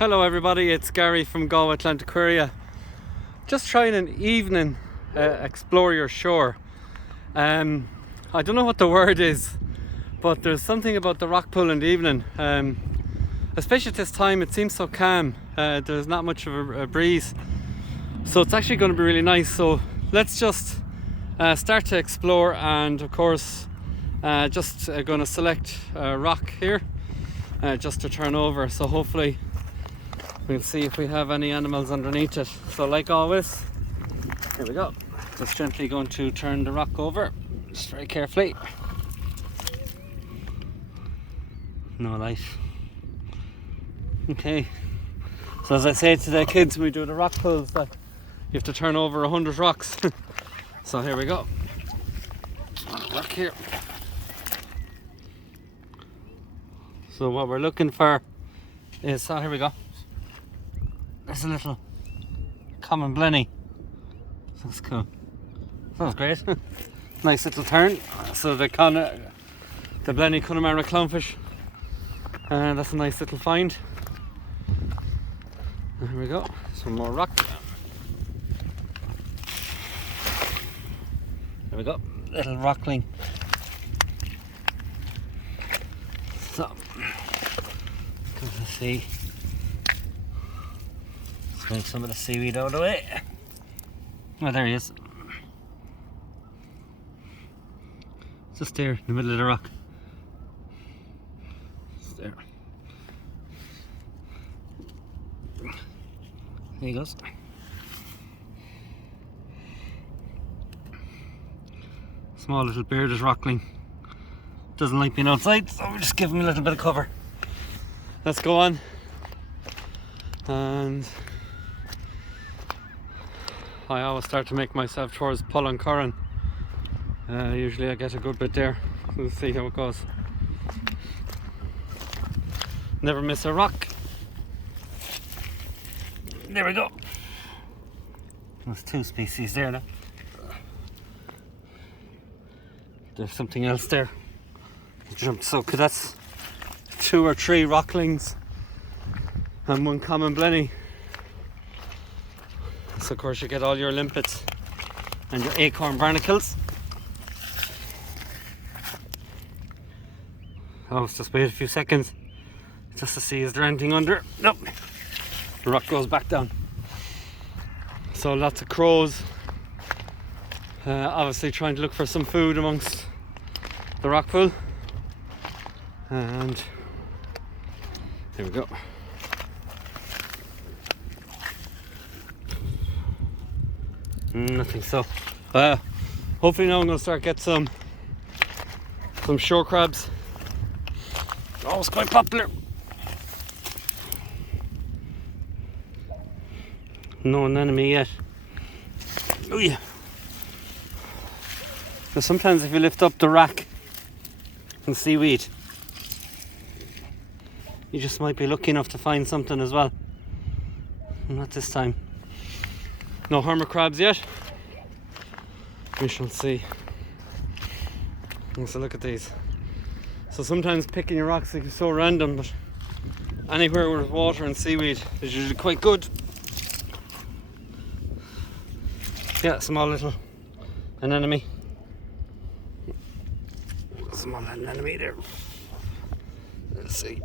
Hello everybody, it's Gary from Galway Atlantaquaria. Just trying an evening explore your shore. I don't know what the word is, but there's something about the Rockpool in the evening. Especially at this time, it seems so calm. There's not much of a breeze, so it's actually going to be really nice. So let's just start to explore, and of course just going to select a rock here just to turn over. So hopefully we'll see if we have any animals underneath it. So like always, here we go. Just gently going to turn the rock over, just very carefully. No light. Okay. So as I say to the kids when we do the rock pools, that you have to turn over 100 rocks. So here we go. Rock here. So what we're looking for is, here we go. There's a little common blenny. That's cool. That was great. Nice little turn. So the blenny Connemara clownfish. And that's a nice little find. There we go. Some more rock. There we go. Little rockling. So, good to see. Let's move some of the seaweed out of the way. Oh, there he is. Just there in the middle of the rock. Just there. There he goes. Small little bearded rockling. Doesn't like being outside, so we'll just give him a little bit of cover. Let's go on. And I always start to make myself towards Pollencorran. Usually I get a good bit there. So we'll see how it goes. Never miss a rock. There we go. There's two species there now. There's something else there. So that's 2 or 3 rocklings and 1 common blenny. So of course you get all your limpets and your acorn barnacles. Oh, let's just wait a few seconds just to see is there anything under. Nope. The rock goes back down. So lots of crows. Obviously trying to look for some food amongst the rock pool. And here we go. Nothing. So hopefully now I'm going to start get some shore crabs. Oh, it's quite popular. No anemone yet. Oh yeah. So sometimes if you lift up the rack and seaweed, you just might be lucky enough to find something as well. Not this time. No hermit crabs yet. We shall see. Let's look at these. So sometimes picking your rocks is so random, but anywhere with water and seaweed is usually quite good. Yeah, small little anemone. Small little anemone there. Let's see.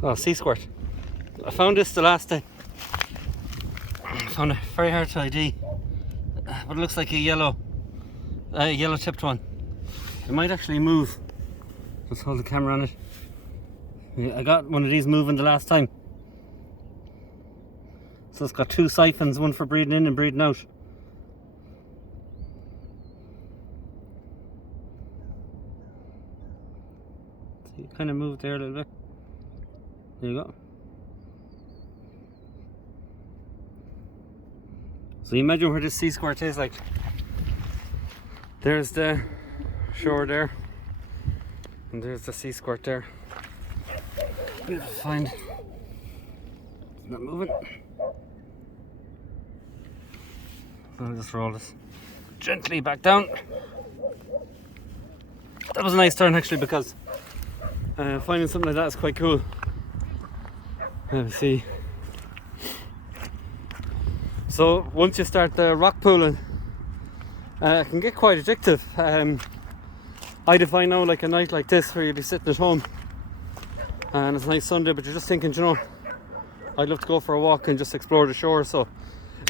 Oh, sea squirt. I found this the last day. I found it very hard to ID, but it looks like a yellow tipped one. It might actually move. Just hold the camera on it. Yeah, I got one of these moving the last time. So it's got 2 siphons, one for breathing in and breathing out. So you kind of moved there a little bit. There you go. So you imagine where this sea squirt is, like there's the shore there and there's the sea squirt there. Beautiful find. It's not moving. So I'll just roll this gently back down. That was a nice turn actually, because Finding something like that is quite cool. Let's see. So once you start the rock pooling, it can get quite addictive. I define now like a night like this where you'll be sitting at home and it's a nice Sunday, but you're just thinking, you know, I'd love to go for a walk and just explore the shore. So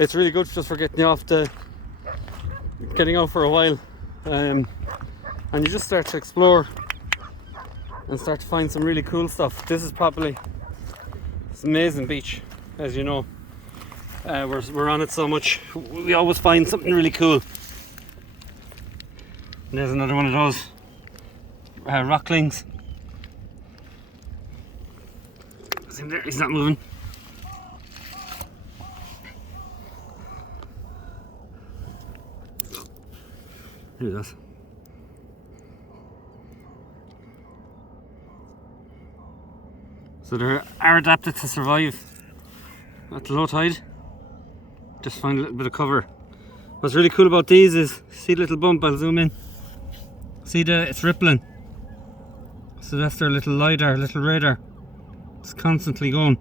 it's really good just for getting out for a while, and you just start to explore and start to find some really cool stuff. This is probably it's an amazing beach, as you know. We're on it so much, we always find something really cool. And there's another one of those rocklings. Is in there? He's not moving. Here he goes. So they are adapted to survive at the low tide. Just find a little bit of cover. What's really cool about these is, see the little bump, I'll zoom in. See it's rippling. So that's their little LiDAR, little radar. It's constantly going.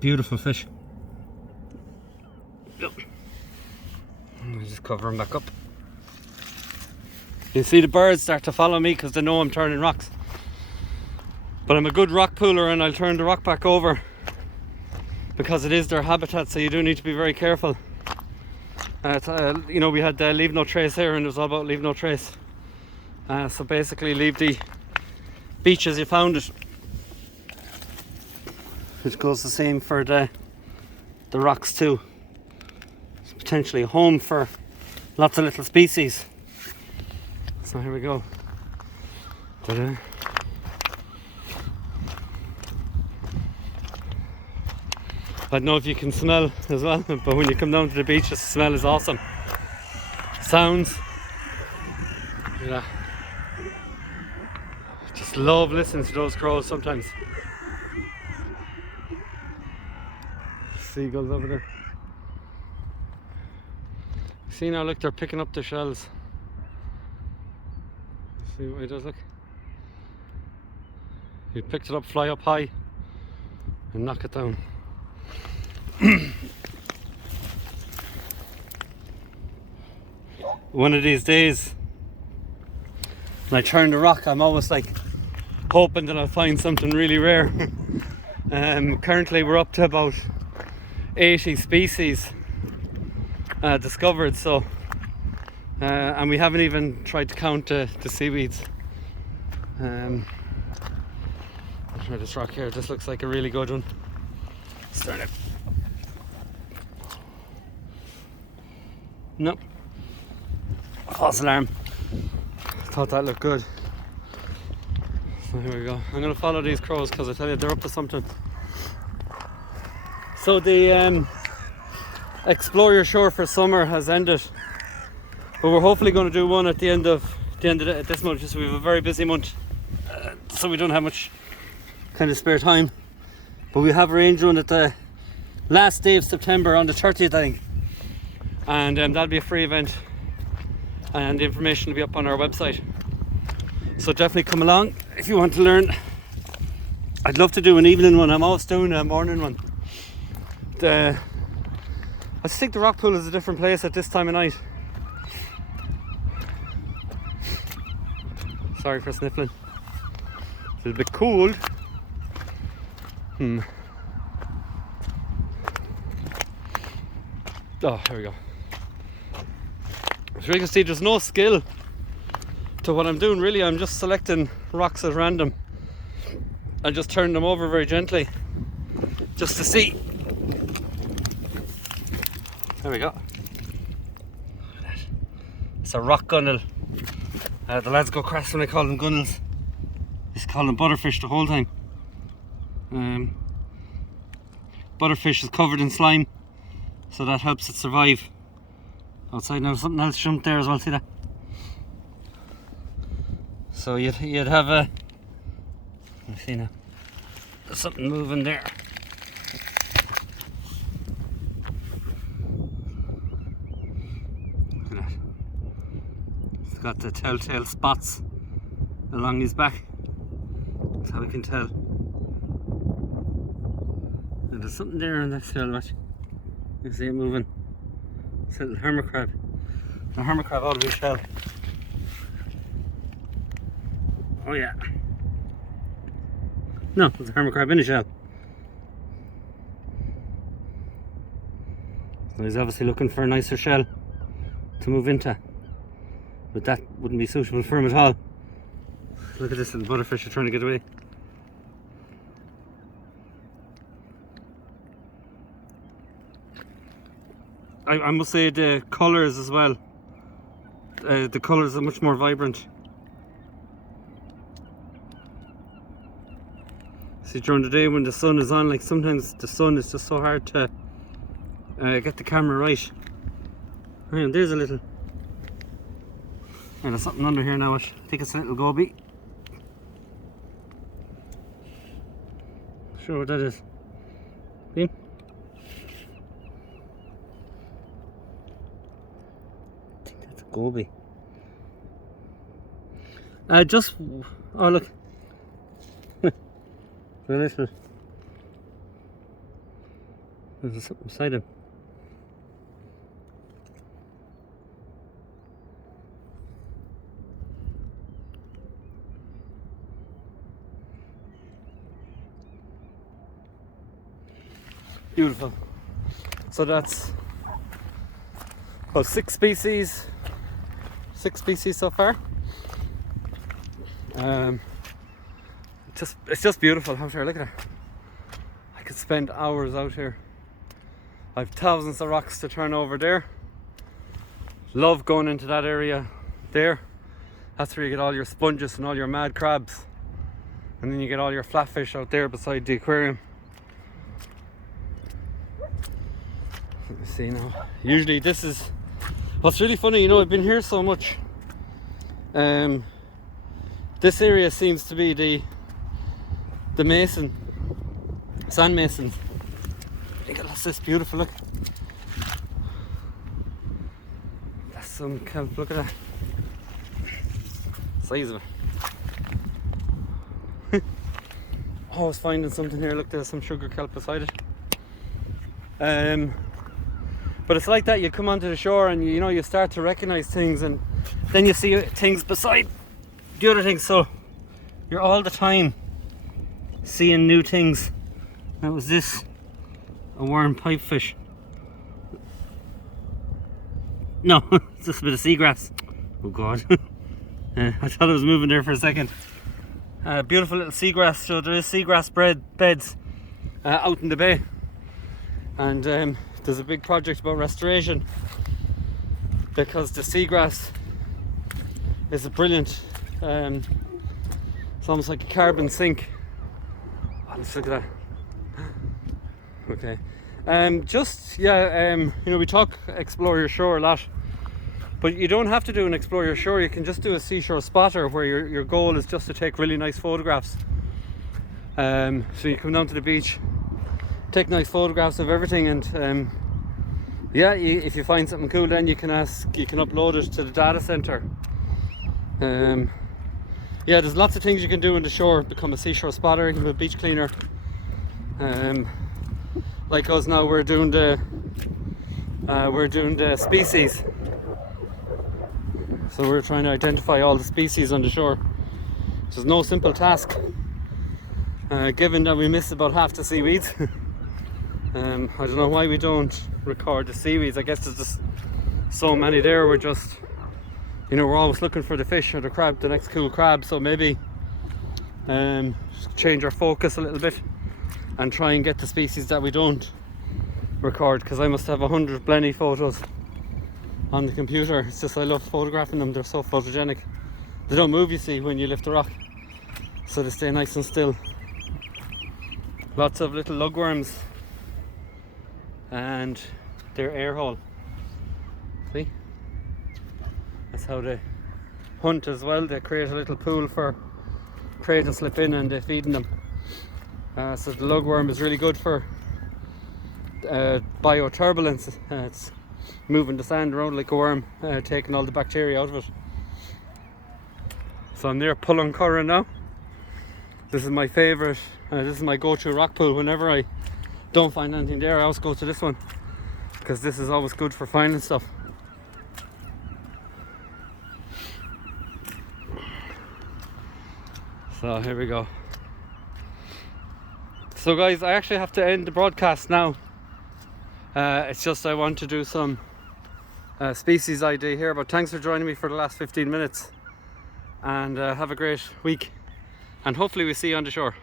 Beautiful fish. Yep. Let me just cover them back up. You see the birds start to follow me because they know I'm turning rocks. But I'm a good rock pooler and I'll turn the rock back over because it is their habitat, so you do need to be very careful. You know, we had leave no trace here and it was all about leave no trace. So basically leave the beach as you found it. Which goes the same for the rocks too. It's potentially a home for lots of little species. So here we go. Ta-da. I don't know if you can smell as well, but when you come down to the beach, the smell is awesome. Sounds. Yeah. Just love listening to those crows sometimes. Seagulls over there. See now, look, they're picking up the shells. See what he does, look. He picked it up, fly up high, and knock it down. One of these days when I turn the rock, I'm always like hoping that I'll find something really rare. Currently we're up to about 80 species discovered, so and we haven't even tried to count the seaweeds. I'll try this rock here. This looks like a really good one. Start it. Nope. False alarm. Thought that looked good. So here we go. I'm going to follow these crows because I tell you they're up to something. So the Explore Your Shore for summer has ended, but we're hopefully going to do one at the end of this month. Just we have a very busy month, so we don't have much kind of spare time. But we have arranged one at the last day of September on the 30th, I think. And that'll be a free event. And the information will be up on our website. So definitely come along if you want to learn. I'd love to do an evening one. I'm always doing a morning one. I just think the rock pool is a different place at this time of night. Sorry for sniffling. It's a little bit cold. Oh, here we go. So you can see there's no skill to what I'm doing really. I'm just selecting rocks at random and just turning them over very gently just to see. There we go. It's a rock gunnel. The lads go crass when I call them gunnels. I used to call them butterfish the whole time. Butterfish is covered in slime, so that helps it survive. Outside now, something else jumped there as well. See that? So you'd have a. Let's see now. There's something moving there. Look at that. It's got the telltale spots along his back. That's how we can tell. And there's something there on that shell, watch. You see it moving. It's a little hermit crab. The hermit crab out of his shell. Oh yeah. No, there's a hermit crab in his shell. So he's obviously looking for a nicer shell to move into. But that wouldn't be suitable for him at all. Look at this little butterfish trying to get away. I must say the colours as well. The colours are much more vibrant. See, during the day when the sun is on, like sometimes the sun is just so hard to get the camera right. And there's a little. And there's something under here now. I think it's a little goby. Sure what that is. See? I think that's a goby. Just, oh look. A little. There's something beside him. Beautiful. So that's about 6 species. 6 species so far. It's just beautiful out here. Look at her. I could spend hours out here. I've thousands of rocks to turn over there. Love going into that area there. That's where you get all your sponges and all your mad crabs. And then you get all your flatfish out there beside the aquarium. Let me see now. Usually this is what's really funny, you know, I've been here so much. This area seems to be the sand masons. Look at this beautiful, look. That's some kelp, look at that. Size of it. Oh, I was finding something here, look, there's some sugar kelp beside it. But it's like that, you come onto the shore and you know, you start to recognize things and then you see things beside the other things, so you're all the time seeing new things. That was this, a worm pipefish. No, it's just a bit of seagrass. Oh god. I thought it was moving there for a second. Beautiful little seagrass. So there is seagrass beds out in the bay. And there's a big project about restoration because the seagrass is a brilliant, it's almost like a carbon sink. Oh, let's look at that. Okay. You know, we talk explore your shore a lot, but you don't have to do an explore your shore. You can just do a seashore spotter where your goal is just to take really nice photographs. So you come down to the beach, take nice photographs of everything, and if you find something cool, then you can upload it to the data center. There's lots of things you can do on the shore. Become a seashore spotter, you can be a beach cleaner. Like us now, we're doing the species. So we're trying to identify all the species on the shore. Which is no simple task, given that we miss about half the seaweeds. I don't know why we don't record the seaweeds. I guess there's just so many there. We're just, you know, we're always looking for the fish or the crab, the next cool crab. So maybe change our focus a little bit and try and get the species that we don't record, because I must have 100 plenty photos on the computer. It's just I love photographing them. They're so photogenic. They don't move, you see, when you lift a rock, so they stay nice and still. Lots of little lugworms and their air hole. See, that's how they hunt as well. They create a little pool for prey to slip in and they're feeding them. So the lugworm is really good for bioturbulence. It's moving the sand around like a worm, taking all the bacteria out of it. So I'm near Pullancurra now. This is my favourite, this is my go-to rock pool. Whenever I don't find anything there, I always go to this one, because this is always good for finding stuff. So here we go. So guys, I actually have to end the broadcast now. It's just I want to do some species ID here, but thanks for joining me for the last 15 minutes, and have a great week, and hopefully we see you on the shore.